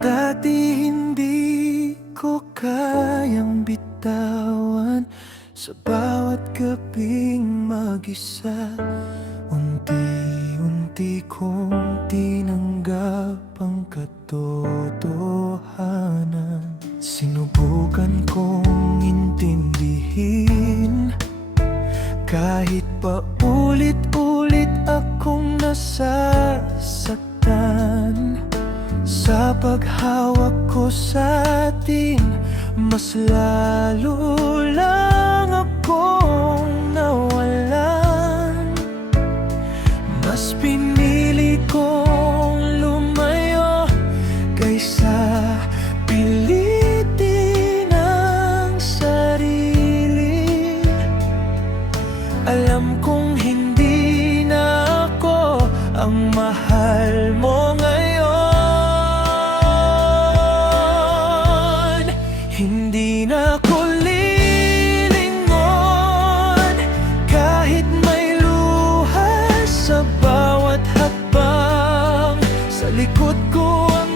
Dati hindi ko kayang bitawan sa bawat gabing mag-isa. Unti-unti kong tinanggap ang katotohanan. Sinubukan kong intindihin, kahit pa ulit-ulit akong nasasaktan. Sa paghawak ko sa atin, mas lalo lang akong nawalan. Mas pinili kong lumayo kaysa pilitin ang sarili. Alam kong hindi na ako ang mahal mo ngayon. Hindi na ako lilingon kahit may luha sa bawat hakbang. Sa likod ko ang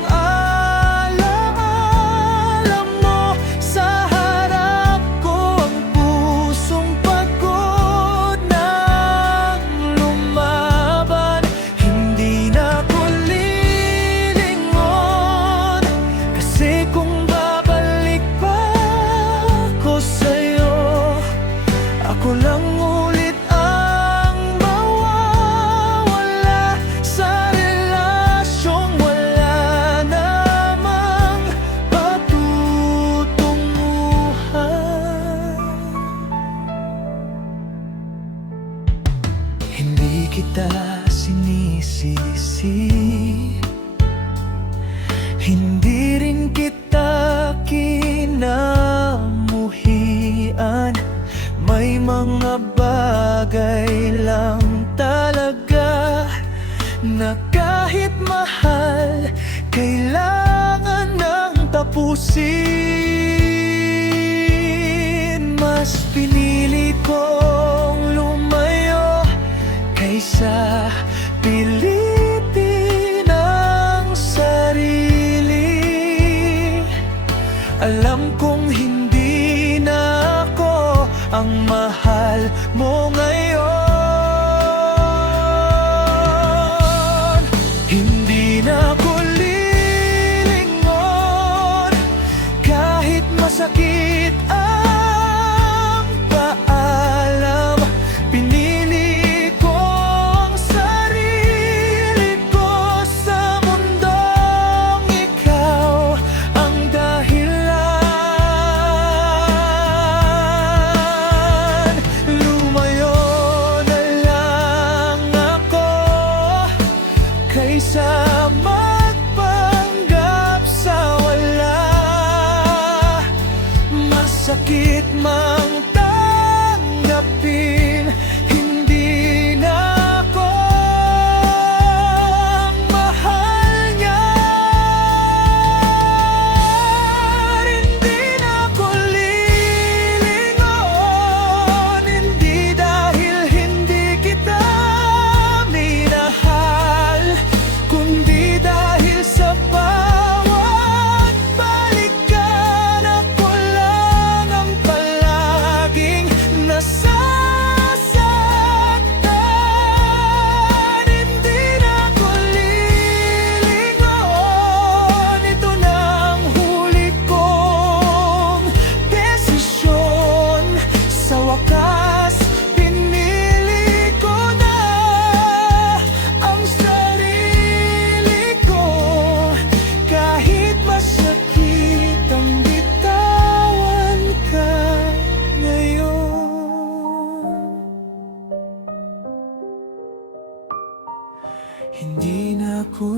alaala mo, sa harap ko ang pusong pagod nang lumaban. Hindi na ako lilingon kasi kung ako lang ulit ang mawawala sa relasyong wala namang patutunguhan. Hindi kita sinisisi, hindi rin kita kinamuhian. May mga bagay lang talaga na kahit mahal, kailangan ng tapusin. Mas pinili kong lumayo kaysa pilitin ang sarili. Alam kong hindi na ako ang mahal mo ngayon. Hindi na ako lilingon kahit masakit ang paalam. Pinili ko ang sarili ko sa mundong ikaw ang dahilan. Kaysa magpanggap sa wala, masakit mang tanggapin. Hindi na ako ang mahal niya. Hindi na ako lilingon, hindi dahil hindi kita minahal, kundi dahil sa bawat balikan ako lang ang palaging nasasaktan. Hindi na ako lilingon, ito na ang huli kong desisyon. Sa wakas, pinili ko na ang sarili ko, kahit masakit ang bitawan ka ngayon. Hindi na ako